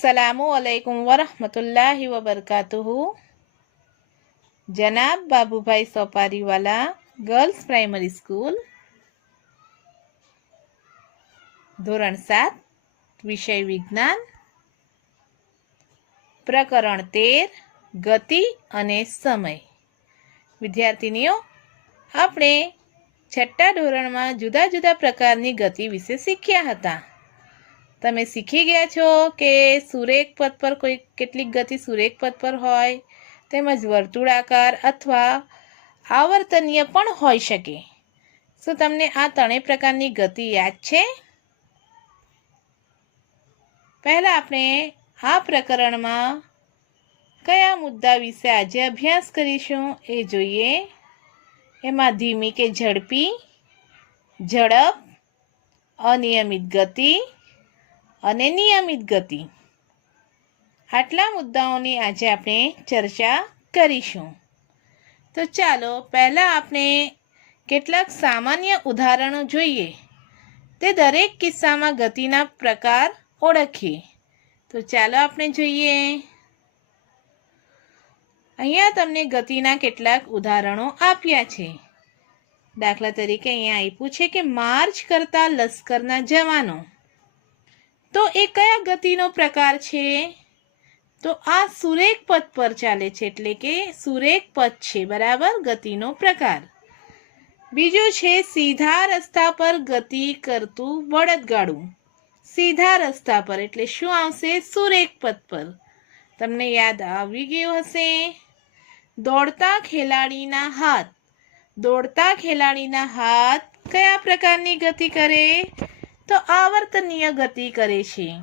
અસલામુ અલૈકુમ વરહમતુલ્લાહ વબરકાતુહુ જનાબ Babubhai Sopariwala girls primary school ધોરણ સાત વિષય વિજ્ઞાન પ્રકરણ તેર ગતિ અને સમય વિદ્યાર્થીનીઓ, આપણે છઠ્ઠા ધોરણમાં જુદા જુદા પ્રકારની ગતિ વિશે શીખ્યા હતા. તમે શીખી ગયા છો કે સુરેખ પદ પર કોઈ કેટલીક ગતિ સુરેખ પદ પર હોય, તેમજ વર્તુળાકાર અથવા આવર્તનીય પણ હોઈ શકે. શું તમને આ ત્રણેય પ્રકારની ગતિ યાદ છે? પહેલાં આપણે આ પ્રકરણમાં કયા મુદ્દા વિશે આજે અભ્યાસ કરીશું એ જોઈએ. એમાં ધીમી કે ઝડપી, ઝડપ, અનિયમિત ગતિ અને નિયમિત ગતિ. આટલા મુદ્દાઓની આજે આપણે ચર્ચા કરીશું. તો ચાલો, પહેલાં આપણે કેટલાક સામાન્ય ઉદાહરણો જોઈએ. તે દરેક કિસ્સામાં ગતિના પ્રકાર ઓળખીએ. તો ચાલો આપણે જોઈએ. અહીંયા તમને ગતિના કેટલાક ઉદાહરણો આપ્યા છે. દાખલા તરીકે અહીંયા આપ્યું છે કે માર્ચ કરતા લશ્કરના જવાનો. તો એ કયા ગતિનો પ્રકાર છે? તો આ સુરેખ પથ પર ચાલે છે, એટલે કે સુરેખ પથ છે, બરાબર? ગતિનો પ્રકાર. બીજું છે, સીધા રસ્તા પર ગતિ કરતું બળદગાડું. સીધા રસ્તા પર, એટલે શું આવશે? સુરેખ પથ પર. તમને યાદ આવી ગયું હશે? દોડતા ખેલાડીના હાથ. દોડતા ખેલાડીના હાથ કયા પ્રકારની ગતિ કરે? તો આવર્તનીય ગતિ કરે છે.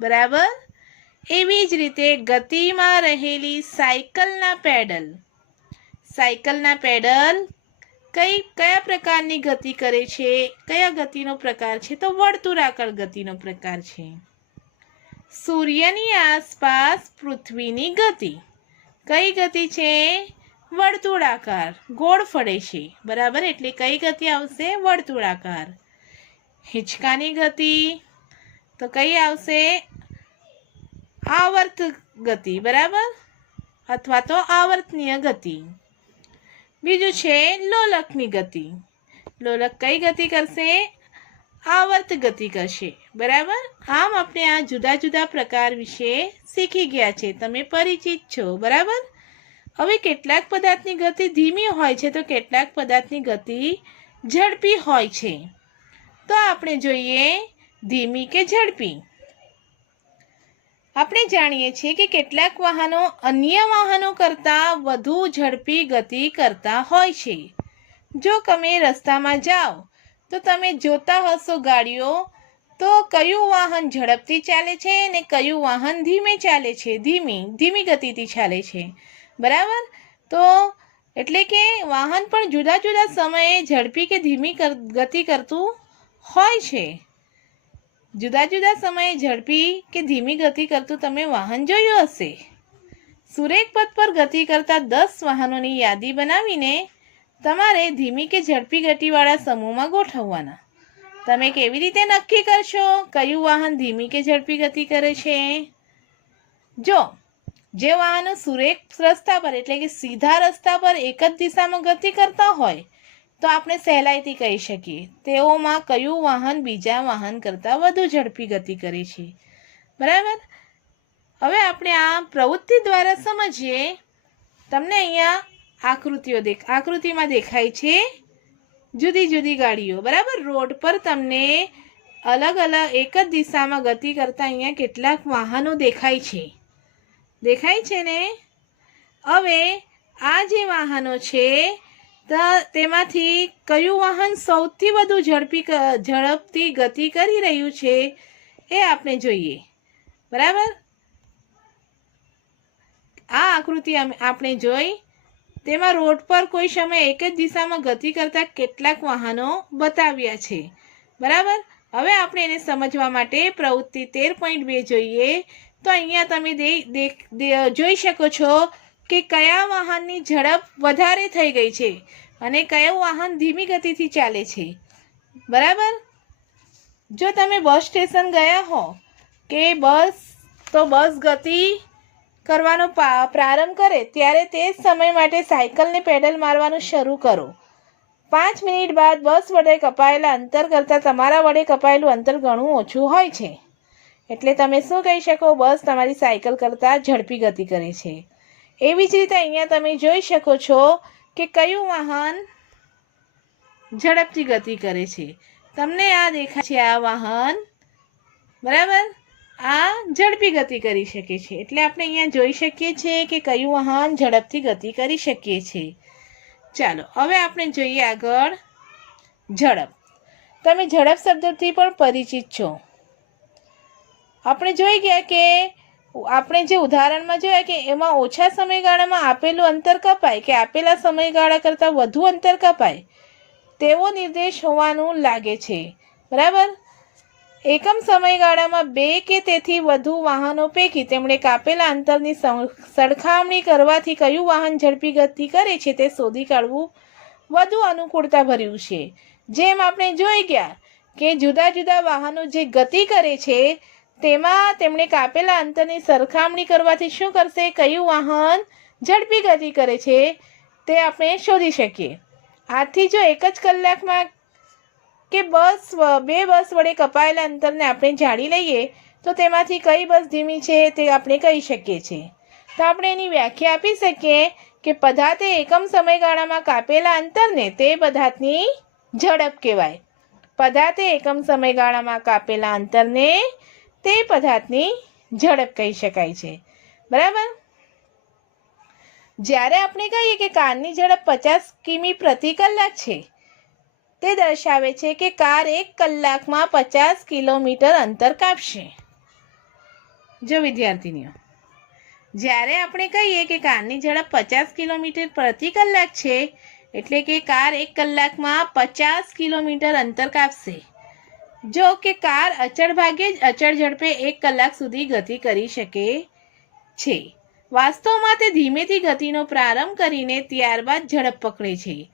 બરાબર? એવી જ રીતે ગતિમાં રહેલી સાયકલના પેડલ. સાયકલના પેડલ કઈ કયા પ્રકારની ગતિ કરે છે? કયા ગતિનો પ્રકાર છે? તો વર્તુળાકાર ગતિનો પ્રકાર છે. સૂર્યની આસપાસ પૃથ્વીની ગતિ. કઈ ગતિ છે? વર્તુળાકાર. ગોળ ફળે છે. બરાબર? એટલે કઈ ગતિ આવશે? વર્તુળાકાર. હિંચકાની ગતિ તો કઈ આવશે આવર્ત ગતિ બરાબર અથવા તો આવર્તનીય ગતિ બીજું છે લોલકની ગતિ લોલક કઈ ગતિ કરશે આવર્ત ગતિ કરશે બરાબર આમ આપણે આ જુદા જુદા પ્રકાર વિશે શીખી ગયા છે તમે પરિચિત છો બરાબર હવે કેટલાક પદાર્થની ગતિ ધીમી હોય છે તો કેટલાક પદાર્થની ગતિ ઝડપી હોય છે તો આપણે જોઈએ ધીમી કે ઝડપી. આપણે જાણીએ છીએ કે કેટલાક વાહનો અન્ય વાહનો કરતાં વધુ ઝડપી ગતિ કરતા હોય છે. જો તમે રસ્તામાં જાઓ, તો તમે જોતા હશો ગાડીઓ, તો કયું વાહન ઝડપથી ચાલે છે અને કયું વાહન ધીમે ચાલે છે, ધીમી ધીમી ગતિથી ચાલે છે. બરાબર? તો એટલે કે વાહન પણ જુદા જુદા સમયે ઝડપી કે ધીમી ગતિ કરતું હોય છે. જુદા જુદા સમયે ઝડપી કે ધીમી ગતિ કરતું તમે વાહન જોયું હશે. સુરેખ પથ પર ગતિ કરતા દસ વાહનોની યાદી બનાવીને તમારે ધીમી કે ઝડપી ગતિવાળા સમૂહમાં ગોઠવવાના. તમે કેવી રીતે નક્કી કરશો કયું વાહન ધીમી કે ઝડપી ગતિ કરે છે? જો, જે વાહનો સુરેખ રસ્તા પર એટલે કે સીધા રસ્તા પર એક જ દિશામાં ગતિ કરતા હોય તો આપણે સહેલાઈથી કહી શકીએ. તેઓમાં કયું વાહન બીજા વાહન કરતાં વધુ ઝડપી ગતિ કરે છે? બરાબર? હવે આપણે આ પ્રવૃત્તિ દ્વારા સમજીએ. તમને અહીંયા આકૃતિઓ દેખ, આકૃતિમાં દેખાય છે જુદી જુદી ગાડીઓ. બરાબર? રોડ પર તમને અલગ અલગ એક જ દિશામાં ગતિ કરતા અહીંયા કેટલાક વાહનો દેખાય છે. દેખાય છે ને? હવે આ જે વાહનો છે તેમાંથી કયું વાહન સૌથી વધુ ઝડપી ઝડપથી ગતિ કરી રહ્યું છે એ આપણે જોઈએ. બરાબર? આ આકૃતિ આપણે જોઈ. તેમાં રોડ પર કોઈ સમય એક જ દિશામાં ગતિ કરતા કેટલાક વાહનો બતાવ્યા છે. બરાબર? હવે આપણે એને સમજવા માટે પ્રવૃત્તિ તેર પોઈન્ટ બે જોઈએ. તો અહીંયા તમે જોઈ શકો છો કે કયા વાહનની ઝડપ વધારે થઈ ગઈ છે અને કયું વાહન ધીમી ગતિથી ચાલે છે? બરાબર? જો તમે બસ સ્ટેશન ગયા હો કે બસ, તો બસ ગતિ કરવાનો પ્રારંભ કરે ત્યારે તે જ સમય માટે સાયકલને પેડલ મારવાનું શરૂ કરો. પાંચ મિનિટ બાદ બસ વડે કપાયેલા અંતર કરતાં તમારા વડે કપાયેલું અંતર ઘણું ઓછું હોય છે. એટલે તમે શું કહી શકો? બસ તમારી સાયકલ કરતાં ઝડપી ગતિ કરે છે. એવી જ રીતે અહીંયા તમે જોઈ શકો છો કે કયું વાહન ઝડપથી ગતિ કરે છે. તમને આ દેખાય છે આ વાહન. બરાબર? આ ઝડપી ગતિ કરી શકે છે. એટલે આપણે અહીંયા જોઈ શકીએ છીએ કે કયું વાહન ઝડપથી ગતિ કરી શકીએ છીએ ચાલો, હવે આપણે જોઈએ આગળ ઝડપ. તમે ઝડપ શબ્દથી પણ પરિચિત છો. આપણે જોઈ ગયા કે આપણે જે ઉદાહરણમાં જોયા કે એમાં ઓછા સમયગાળામાં આપેલું અંતર કપાય કે આપેલા સમયગાળા કરતાં વધુ અંતર કપાય, તેવો નિર્દેશ હોવાનું લાગે છે. બરાબર? એકમ સમયગાળામાં બે કે તેથી વધુ વાહનો પૈકી તેમણે કાપેલા અંતરની સરખામણી કરવાથી કયું વાહન ઝડપી ગતિ કરે છે તે શોધી કાઢવું વધુ અનુકૂળતા ભર્યું છે. જેમ આપણે જોઈ ગયા કે જુદા જુદા વાહનો જે ગતિ કરે છે તેમાં તેમણે કાપેલા અંતરની સરખામણી કરવાથી શું કરશે? કયું વાહન ઝડપી ગતિ કરે છે? તે આપણે શોધી શકીએ. આથી જો એક જ કલાકમાં કે બસ બે બસ વડે કપાયેલા અંતરને આપણે જાણી લઈએ, તો તેમાંથી કઈ બસ ધીમી છે તે આપણે કહી શકીએ છીએ. તો આપણે એની વ્યાખ્યા આપી શકીએ કે પદાર્થે એકમ સમયગાળામાં કાપેલા અંતરને તે પદાર્થની ઝડપ કહેવાય. પદાર્થે એકમ સમયગાળામાં કાપેલા અંતરને તે પદાર્થની ઝડપ કહી શકાય છે. બરાબર? જ્યારે આપણે કહીએ કે કારની ઝડપ પચાસ કિમી પ્રતિ કલાક છે, તે દર્શાવે છે કે કાર એક કલાકમાં પચાસ કિલોમીટર અંતર કાપશે. જો વિદ્યાર્થીનીઓ, જ્યારે આપણે કહીએ કે કારની ઝડપ પચાસ કિલોમીટર પ્રતિ કલાક છે, એટલે કે કાર એક કલાકમાં પચાસ કિલોમીટર અંતર કાપશે જો કે કાર અચળ ભાગે જ અચળ ઝડપે એક કલાક સુધી ગતિ કરી શકે છે. વાસ્તવમાં તે ધીમેથી ગતિનો પ્રારંભ કરીને ત્યારબાદ ઝડપ પકડે છે.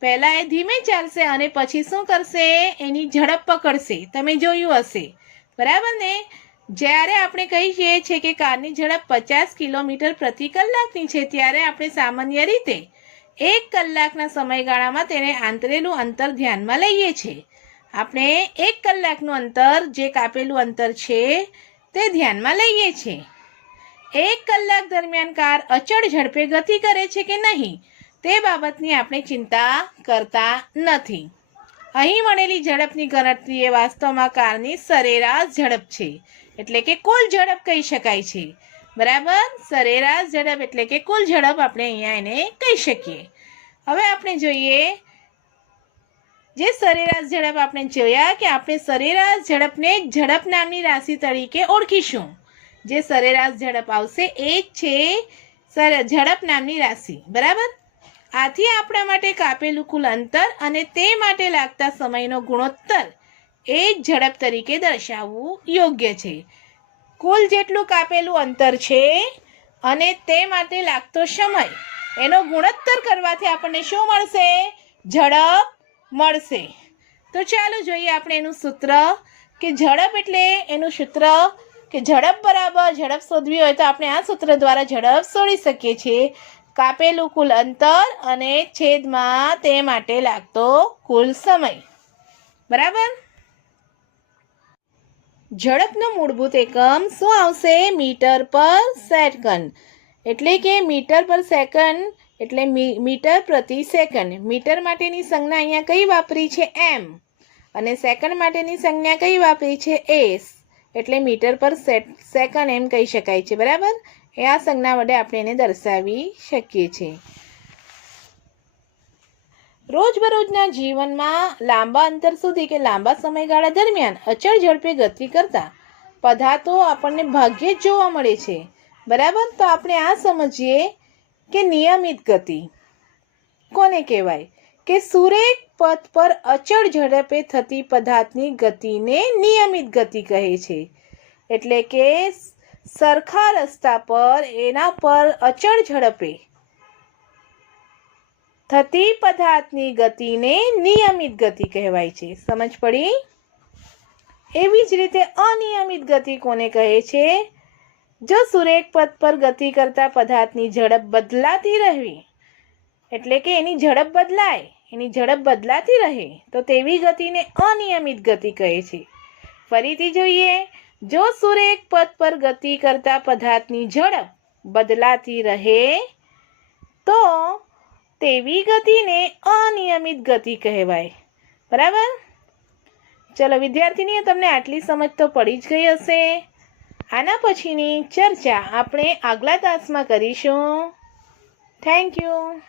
પહેલાં એ ધીમે ચાલશે અને પછી શું કરશે? એની ઝડપ પકડશે. તમે જોયું હશે. બરાબર ને? જ્યારે આપણે કહીએ છીએ કે કારની ઝડપ પચાસ કિલોમીટર પ્રતિ કલાકની છે, ત્યારે આપણે સામાન્ય રીતે એક કલાકના સમયગાળામાં તેને આંતરેલું અંતર ધ્યાનમાં લઈએ છીએ. આપણે એક કલાકનું અંતર જે કાપેલું અંતર છે, તે ધ્યાનમાં લઈએ છીએ. એક કલાક દરમિયાન કાર અચળ ઝડપે ગતિ કરે છે કે નહીં, તે બાબતની આપણે ચિંતા કરતા નથી. અહીં મળેલી ઝડપની ગણતરી એ વાસ્તવમાં કારની સરેરાશ ઝડપ છે, એટલે કે કુલ ઝડપ કહી શકાય છે. બરાબર? સરેરાશ ઝડપ એટલે કે કુલ ઝડપ આપણે અહીંયા એને કહી શકીએ. હવે આપણે જોઈએ જે સરેરાશ ઝડપ આપણે જોયા કે આપણે સરેરાશ ઝડપને ઝડપ નામની રાશિ તરીકે ઓળખીશું. જે સરેરાશ ઝડપ આવશે એ છે ઝડપ નામની રાશિ. બરાબર? આથી આપણા માટે કાપેલું કુલ અંતર અને તે માટે લાગતા સમયનો ગુણોત્તર એ ઝડપ તરીકે દર્શાવવું યોગ્ય છે. કુલ જેટલું કાપેલું અંતર છે અને તે માટે લાગતો સમય, એનો ગુણોત્તર કરવાથી આપણને શું મળશે? ઝડપ મળશે. તો ચાલો જોઈએ આપણે એનું સૂત્ર કે ઝડપ એટલે એનું સૂત્ર કે ઝડપ બરાબર, ઝડપ શોધવી હોય તો આપણે આ સૂત્ર દ્વારા ઝડપ શોધી શકીએ છીએ. કાપેલું કુલ અંતર અને છેદમાં તે માટે લાગતો કુલ સમય. બરાબર? ઝડપનો મૂળભૂત એકમ શું આવશે? મીટર પર સેકન્ડ. એટલે કે મીટર પર સેકન્ડ એટલે મીટર પ્રતિ સેકન્ડ. મીટર માટેની સંજ્ઞા અહીંયા કઈ વાપરી છે? એમ અને સેકન્ડ માટેની સંજ્ઞા કઈ વાપરી છે? એસ એટલે મીટર પર સેકન્ડ એમ કહી શકાય છે. બરાબર? એ આ સંજ્ઞા વડે આપણે એને દર્શાવી શકીએ છીએ. રોજબરોજના જીવનમાં લાંબા અંતર સુધી કે લાંબા સમયગાળા દરમિયાન અચળ ઝડપે ગતિ કરતા પદાર્થો આપણને ભાગ્યે જ જોવા મળે છે. બરાબર? તો આપણે આ સમજીએ કે નિયમિત ગતિ? કોને કહેવાય? કે સુરેખ પથ પર અચળ ઝડપે થતી પદાર્થની ગતિને નિયમિત ગતિ કહે છે. એટલે કે સરખા રસ્તા પર એના પર અચળ ઝડપે થતી પદાર્થની ગતિને નિયમિત ગતિ કહેવાય છે. સમજ પડી? એવી જ રીતે અનિયમિત ગતિ કોને કહે છે? જો સુરેખ પથ પર ગતિ કરતા પદાર્થની ઝડપ બદલાતી રહેવી એટલે કે એની ઝડપ બદલાય, એની ઝડપ બદલાતી રહે, તો તેવી ગતિને અનિયમિત ગતિ કહે છે. ફરીથી જોઈએ, જો સુરેખ પથ પર ગતિ કરતા પદાર્થની ઝડપ બદલાતી રહે, તો તેવી ગતિને અનિયમિત ગતિ કહેવાય. બરાબર? ચલો, વિદ્યાર્થીનીએ તમને આટલી સમજ તો પડી જ ગઈ હશે. આના પછીની ચર્ચા આપણે આગલા તાસમાં કરીશું. Thank you